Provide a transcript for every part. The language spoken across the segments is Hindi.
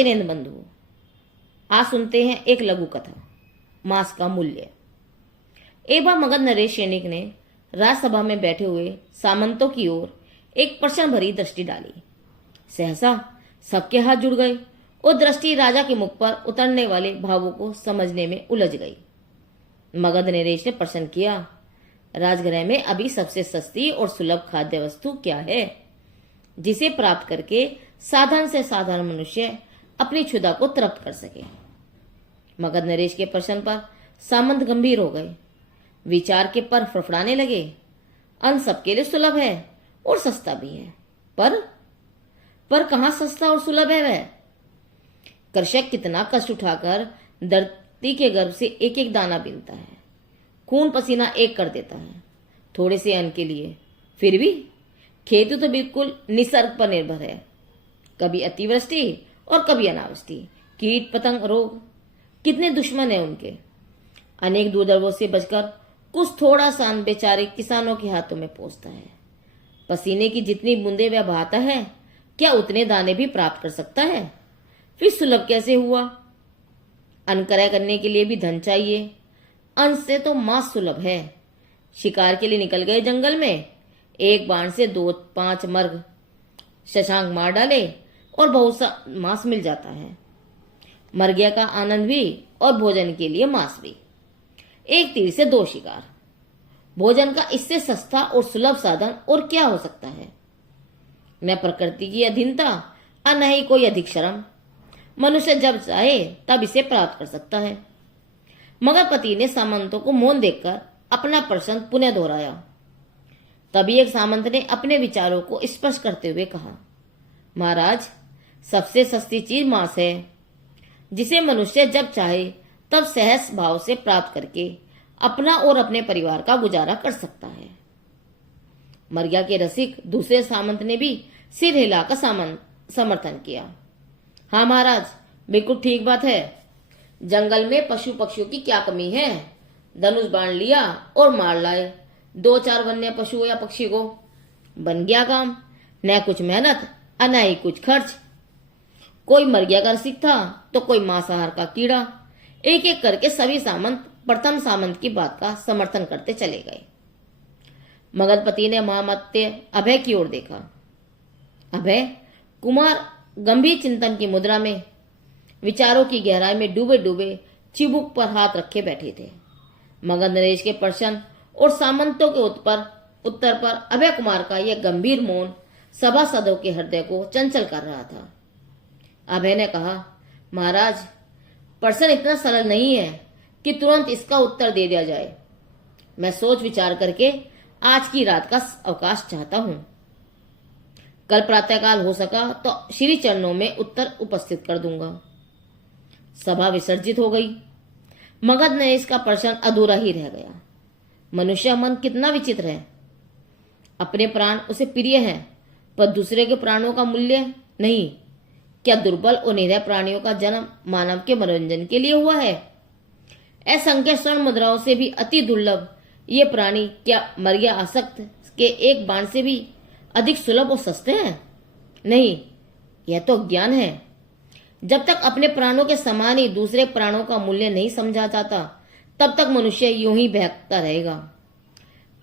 जिनेन्द्र बंधु, आज सुनते हैं एक लघु कथा, मांस का मूल्य। एक बार मगध नरेश सैनिक ने राजसभा में बैठे हुए सामंतों की ओर एक प्रश्न भरी दृष्टि डाली। सहसा सबके हाथ जुड़ गए और दृष्टि राजा के मुख पर उतरने वाले भावों को समझने में उलझ गई। मगध नरेश ने प्रश्न किया, राजगृह में अभी सबसे सस्ती और सुलभ खाद्य वस्तु क्या है, जिसे प्राप्त करके साधारण से साधारण मनुष्य अपनी क्षुधा को तृप्त कर सके। मगध नरेश के प्रश्न पर सामंत गंभीर हो गए, विचार के पर फड़फड़ाने लगे। अन्न सबके लिए सुलभ है और सस्ता भी है, पर कहां सस्ता और सुलभ है वह? कृषक कितना कष्ट उठाकर धरती के गर्भ से एक एक दाना बीनता है, खून पसीना एक कर देता है थोड़े से अन्न के लिए। फिर भी खेती तो बिल्कुल निसर्ग पर निर्भर है, कभी अतिवृष्टि और कभी अनावृष्टि, कीट पतंग रोग, कितने दुश्मन है उनके। अनेक दुर्दर्भों से बचकर कुछ थोड़ा सा अन्न बेचारे किसानों के हाथों में पहुंचता है। पसीने की जितनी बूंदे वह बहाता है, क्या उतने दाने भी प्राप्त कर सकता है? फिर सुलभ कैसे हुआ? अन्न क्रय करने के लिए भी धन चाहिए। अन्न से तो मांस सुलभ है। शिकार के लिए निकल गए जंगल में, एक बाण से 2-5 मर्ग शशांक मार डाले और बहुत सा मांस मिल जाता है। मर गया का आनंद भी और भोजन के लिए मांस भी, एक तीर से 2 शिकार। भोजन का इससे सस्ता और सुलभ साधन और क्या हो सकता है? न प्रकृति की अधीनता और न ही कोई अधिक श्रम। मनुष्य जब चाहे तब इसे प्राप्त कर सकता है। मगधपति ने सामंतों को मौन देखकर अपना प्रश्न पुनः दोहराया। तभी एक सामंत ने अपने विचारों को स्पष्ट करते हुए कहा, महाराज, सबसे सस्ती चीज मांस है, जिसे मनुष्य जब चाहे तब सहज भाव से प्राप्त करके अपना और अपने परिवार का गुजारा कर सकता है। मर्या के रसिक दूसरे सामंत ने भी सिर हिलाकर समर्थन किया। हाँ महाराज, बिल्कुल ठीक बात है। जंगल में पशु पक्षियों की क्या कमी है? धनुष बाण लिया और मार लाए 2-4 वन्य पशु या पक्षी को, बन गया काम। न कुछ मेहनत और न ही कुछ खर्च। कोई मर्या का रसिक था तो कोई मांसाहार का कीड़ा। एक एक करके सभी सामंत प्रथम सामंत की बात का समर्थन करते चले गए। मगधपति ने महामत्य अभय की ओर देखा। अभय कुमार गंभीर चिंतन की मुद्रा में, विचारों की गहराई में डूबे डूबे चिबुक पर हाथ रखे बैठे थे। मगध नरेश के प्रश्न और सामंतों के उत्तर पर अभय कुमार का यह गंभीर मौन सभासदों के हृदय को चंचल कर रहा था। अभय ने कहा, महाराज, प्रश्न इतना सरल नहीं है कि तुरंत इसका उत्तर दे दिया जाए। मैं सोच विचार करके आज की रात का अवकाश चाहता हूं। कल प्रातःकाल हो सका तो श्री चरणों में उत्तर उपस्थित कर दूंगा। सभा विसर्जित हो गई। मगध नरेश का प्रश्न अधूरा ही रह गया। मनुष्य मन कितना विचित्र है। अपने प्राण उसे प्रिय हैं, पर दूसरे के प्राणों का मूल्य नहीं। क्या दुर्बल और निरह प्राणियों का जन्म मानव के मनोरंजन के लिए हुआ है? असंख्य स्वर्ण मुद्राओं से भी अति दुर्लभ ये प्राणी क्या मर्या आसक्त के एक बाण से भी अधिक सुलभ और सस्ते हैं? नहीं, यह तो ज्ञान है। जब तक अपने प्राणों के समान ही दूसरे प्राणों का मूल्य नहीं समझा जाता, तब तक मनुष्य यूं ही बहकता रहेगा।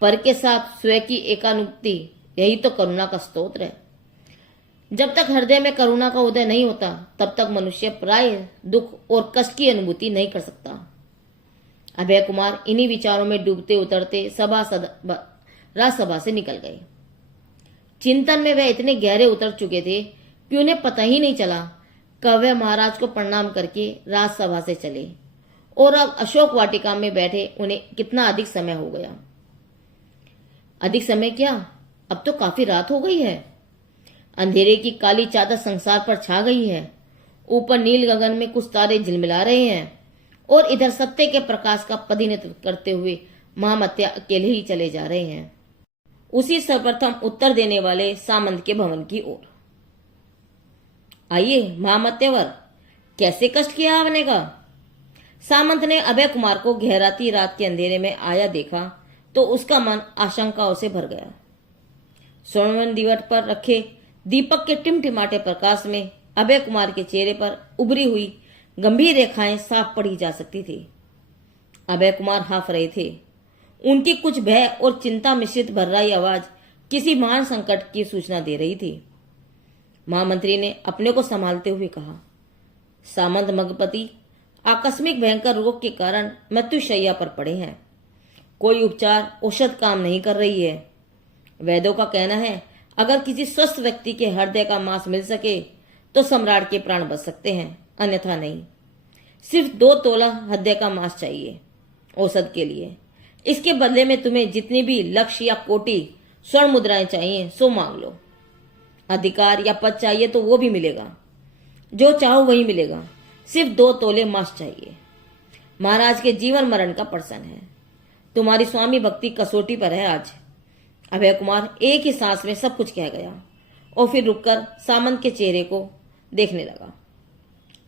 पर के साथ स्वयं की एकानुक्ति, यही तो करुणा का स्तोत्र है। जब तक हृदय में करुणा का उदय नहीं होता, तब तक मनुष्य प्राय दुख और कष्ट की अनुभूति नहीं कर सकता। अभय कुमार इन्हीं विचारों में डूबते उतरते राजसभा से निकल गए। चिंतन में वह इतने गहरे उतर चुके थे कि उन्हें पता ही नहीं चला कब वह महाराज को प्रणाम करके राजसभा से चले और अब अशोक वाटिका में बैठे उन्हें कितना अधिक समय हो गया। अधिक समय क्या, अब तो काफी रात हो गई है। अंधेरे की काली चादर संसार पर छा गई है। ऊपर नील गगन में कुछ तारे झिलमिला रहे हैं और इधर सत्य के प्रकाश का प्रतिनिधित्व करते हुए महामत्या अकेले ही चले जा रहे हैं, उसी सर्वप्रथम उत्तर देने वाले सामंत के भवन की ओर। आइए महामत्यवर, कैसे कष्ट किया आपने का? सामंत ने अभय कुमार को गहराती रात के अंधेरे में आया देखा तो उसका मन आशंकाओं से भर गया। स्वर्ण दिवट पर रखे दीपक के टिमटिमाटे प्रकाश में अभय कुमार के चेहरे पर उभरी हुई गंभीर रेखाएं साफ पढ़ी जा सकती थी। अभय कुमार हाँफ रहे थे। उनकी कुछ भय और चिंता मिश्रित भर्राई आवाज किसी महान संकट की सूचना दे रही थी। महामंत्री ने अपने को संभालते हुए कहा, सामंत मगपति आकस्मिक भयंकर रोग के कारण मृत्युशैया पर पड़े हैं। कोई उपचार औषध काम नहीं कर रही है। वैद्यों का कहना है अगर किसी स्वस्थ व्यक्ति के हृदय का मांस मिल सके तो सम्राट के प्राण बच सकते हैं, अन्यथा नहीं। सिर्फ 2 तोला हृदय का मांस चाहिए औषध के लिए। इसके बदले में तुम्हें जितनी भी लक्ष्य या कोटि स्वर्ण मुद्राएं चाहिए सो मांग लो। अधिकार या पद चाहिए तो वो भी मिलेगा, जो चाहो वही मिलेगा। सिर्फ 2 तोले मांस चाहिए। महाराज के जीवन मरण का प्रश्न है। तुम्हारी स्वामी भक्ति कसौटी पर है आज। अभय कुमार एक ही सांस में सब कुछ कह गया और फिर रुककर सामंत के चेहरे को देखने लगा।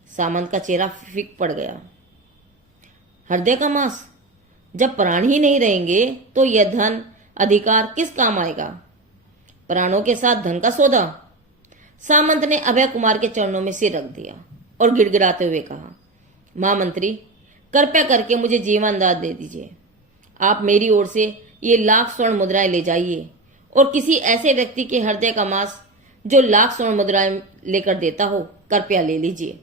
सामंत का चेहरा फीक पड़ गया। हृदय का मांस? जब प्राण ही नहीं रहेंगे तो यह धन अधिकार किस काम आएगा? प्राणों के साथ धन का सौदा? सामंत ने अभय कुमार के चरणों में सिर रख दिया और गिड़गिड़ाते हुए कहा, महामंत्री कृपया करके मुझे जीवनदान दे दीजिए। आप मेरी ओर से ये लाख स्वर्ण मुद्राएं ले जाइए और किसी ऐसे व्यक्ति के हृदय का मांस जो लाख स्वर्ण मुद्राएं लेकर देता हो कृपया ले लीजिए।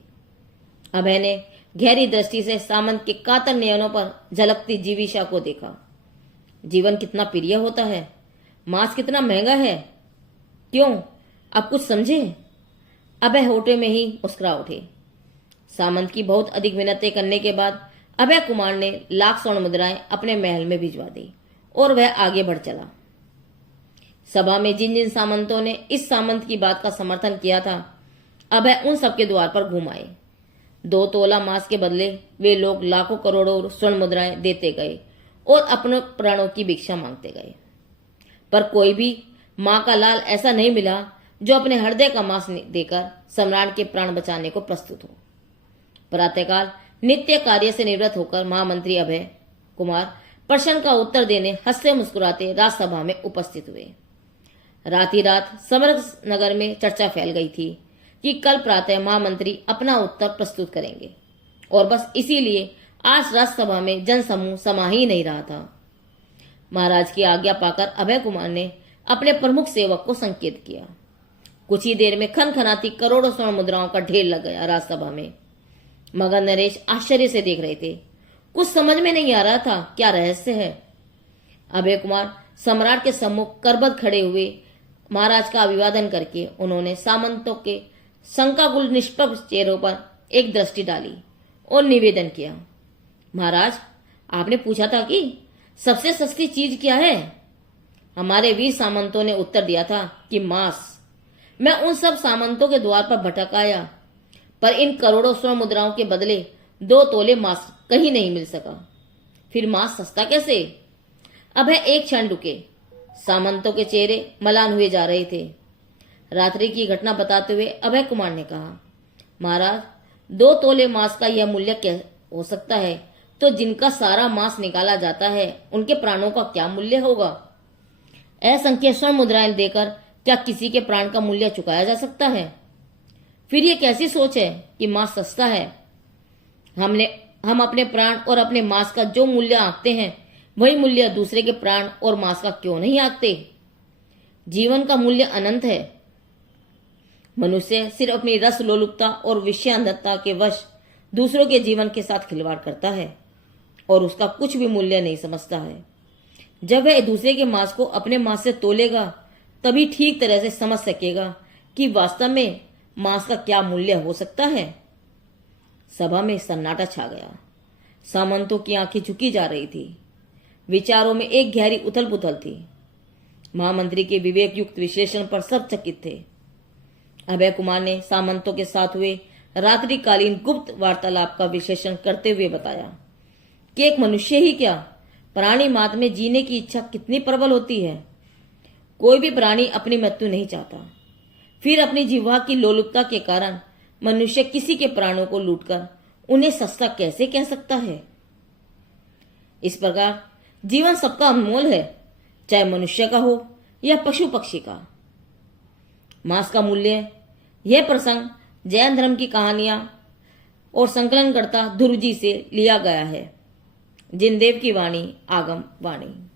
अभय ने गहरी दृष्टि से सामंत के कातर नयनों पर झलकती जीविशा को देखा। जीवन कितना प्रिय होता है, मांस कितना महंगा है। क्यों, अब कुछ समझे? अभय होठे में ही मुस्कुरा उठे। सामंत की बहुत अधिक विनती करने के बाद अभय कुमार ने लाख स्वर्ण मुद्राएं अपने महल में भिजवा दी और वह आगे बढ़ चला। सभा में जिन जिन सामंतों ने इस सामंत की बात का समर्थन किया था, अभय उन सबके द्वार पर घूम आए। 2 तोला मांस के बदले वे लोग लाखों करोड़ों स्वर्ण मुद्राएं देते गए और अपने प्राणों की भिक्षा मांगते गए, पर कोई भी मां का लाल ऐसा नहीं मिला जो अपने हृदय का मांस देकर सम्राट के प्राण बचाने को प्रस्तुत हो। प्रातःकाल नित्य कार्य से निवृत्त होकर महामंत्री अभय कुमार प्रश्न का उत्तर देने हंसते मुस्कुराते राजसभा में उपस्थित हुए। रात ही रात समस्त नगर में चर्चा फैल गई थी कि कल प्रातः महामंत्री अपना उत्तर प्रस्तुत करेंगे और बस इसीलिए आज राज्यसभा में जनसमूह समा ही नहीं रहा था। महाराज की आज्ञा पाकर अभय कुमार ने अपने प्रमुख सेवक को संकेत किया। कुछ ही देर में खनखनाती करोड़ों स्वर्ण मुद्राओं का ढेर लग गया राज्यसभा में। मगन नरेश आश्चर्य से देख रहे थे। कुछ समझ में नहीं आ रहा था क्या रहस्य है। अभय कुमार सम्राट के सम्मुख करबद्ध खड़े हुए महाराज का अभिवादन करके उन्होंने सामंतों के शंकाकुल निष्पक्ष चेहरों पर एक दृष्टि डाली और निवेदन किया, महाराज आपने पूछा था कि सबसे सस्ती चीज क्या है? हमारे वीर सामंतों ने उत्तर दिया था कि मांस। मैं उन सब सामंतों के द्वार पर भटक आया, पर इन करोड़ों स्वर्ण मुद्राओं के बदले 2 तोले मांस कहीं नहीं मिल सका। फिर मांस सस्ता कैसे? अभय एक क्षण रुके। सामंतों के चेहरे मलान हुए जा रहे थे। रात्रि की घटना बताते हुए अभय कुमार ने कहा, महाराज 2 तोले मांस का यह मूल्य क्या हो सकता है, तो जिनका सारा मांस निकाला जाता है उनके प्राणों का क्या मूल्य होगा? असंख्य स्वर्ण मुद्राएं देकर क्या किसी के प्राण का मूल्य चुकाया जा सकता है? फिर ये कैसी सोच है कि मांस सस्ता है? हम अपने प्राण और अपने मांस का जो मूल्य आंकते हैं वही मूल्य दूसरे के प्राण और मांस का क्यों नहीं आंकते? जीवन का मूल्य अनंत है। मनुष्य सिर्फ अपनी रस लोलुपता और विषयांधता के वश दूसरों के जीवन के साथ खिलवाड़ करता है और उसका कुछ भी मूल्य नहीं समझता है। जब वह दूसरे के मांस को अपने मांस से तोलेगा तभी ठीक तरह से समझ सकेगा कि वास्तव में मांस का क्या मूल्य हो सकता है। सभा में सन्नाटा छा गया। सामंतों की आंखें झुकी जा रही थी। विचारों में एक गहरी उथल पुथल थी। महामंत्री के विवेक युक्त विश्लेषण पर सब चकित थे। अभय कुमार ने सामंतों के साथ हुए रात्रिकालीन गुप्त वार्तालाप का विश्लेषण करते हुए बताया कि एक मनुष्य ही क्या, प्राणी मात्र में जीने की इच्छा कितनी प्रबल होती है। कोई भी प्राणी अपनी मृत्यु नहीं चाहता, फिर अपनी जिह्वा की लोलुपता के कारण मनुष्य किसी के प्राणों को लूटकर उन्हें सस्ता कैसे कह सकता है। इस प्रकार जीवन सबका अनमोल है, चाहे मनुष्य का हो या पशु पक्षी का। मांस का मूल्य, यह प्रसंग जैन धर्म की कहानियां और संकलनकर्ता ध्रुव जी से लिया गया है। जिनदेव की वाणी आगम वाणी।